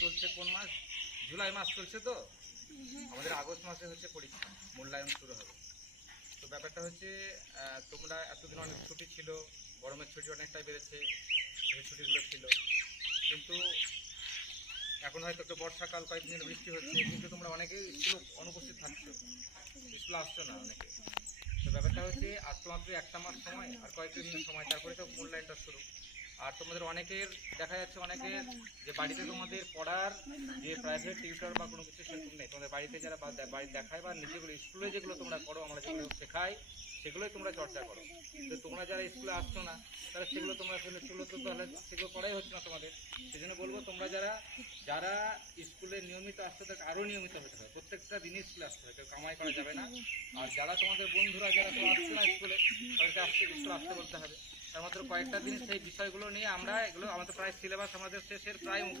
চলছে কোন মাস? জুলাই মাস চলছে তো, আমাদের আগস্ট মাসে হচ্ছে পরীক্ষা, মূল্যায়ন শুরু হবে। তো ব্যাপারটা হচ্ছে তোমরা এতদিন অনেক ছুটি ছিল, গরমের ছুটি অনেকটাই বেড়েছে, সেই ছুটিগুলো ছিল, কিন্তু এখন হয়তো একটু বর্ষাকাল, কয়েকদিন বৃষ্টি হচ্ছে, কিন্তু তোমরা অনেকেই স্কুলে অনুপস্থিত থাকছো, স্কুলে আসছো না অনেকে। তো ব্যাপারটা হচ্ছে আজ তো মাত্র একটা মাস সময়, আর কয়েকদিন সময়, তারপরে তো মূল্যায়নটা শুরু। আর তোমাদের অনেকের দেখা যাচ্ছে, অনেকের যে বাড়িতে তোমাদের পড়ার যে প্রাইভেট টিউটর বা কোনো কিছু সেরকম নেই, তোমাদের বাড়িতে যারা বাড়ি দেখায় বা নিজেগুলো স্কুলে যেগুলো তোমরা করো, আমরা যেগুলো শেখাই সেগুলোই তোমরা চর্চা করো। তো তোমরা যারা স্কুলে আসছো না, তাহলে সেগুলো তোমরা সেগুলো তো তাহলে সেগুলো করাই হচ্ছে না তোমাদের। সেই জন্য বলবো, তোমরা যারা যারা স্কুলে নিয়মিত আসতে, তাকে আরও নিয়মিত হতে হবে, প্রত্যেকটা দিনই স্কুলে আসতে হবে, কেউ কামাই করা যাবে না। আর যারা তোমাদের বন্ধুরা যারা কেউ আসছে না স্কুলে, তাদেরকে স্কুলে আসতে বলতে হবে। তার মাত্র কয়েকটা দিন সেই বিষয়গুলো নিয়ে আমরা এগুলো, আমাদের প্রায় সিলেবাস আমাদের শেষের প্রায় মুখে।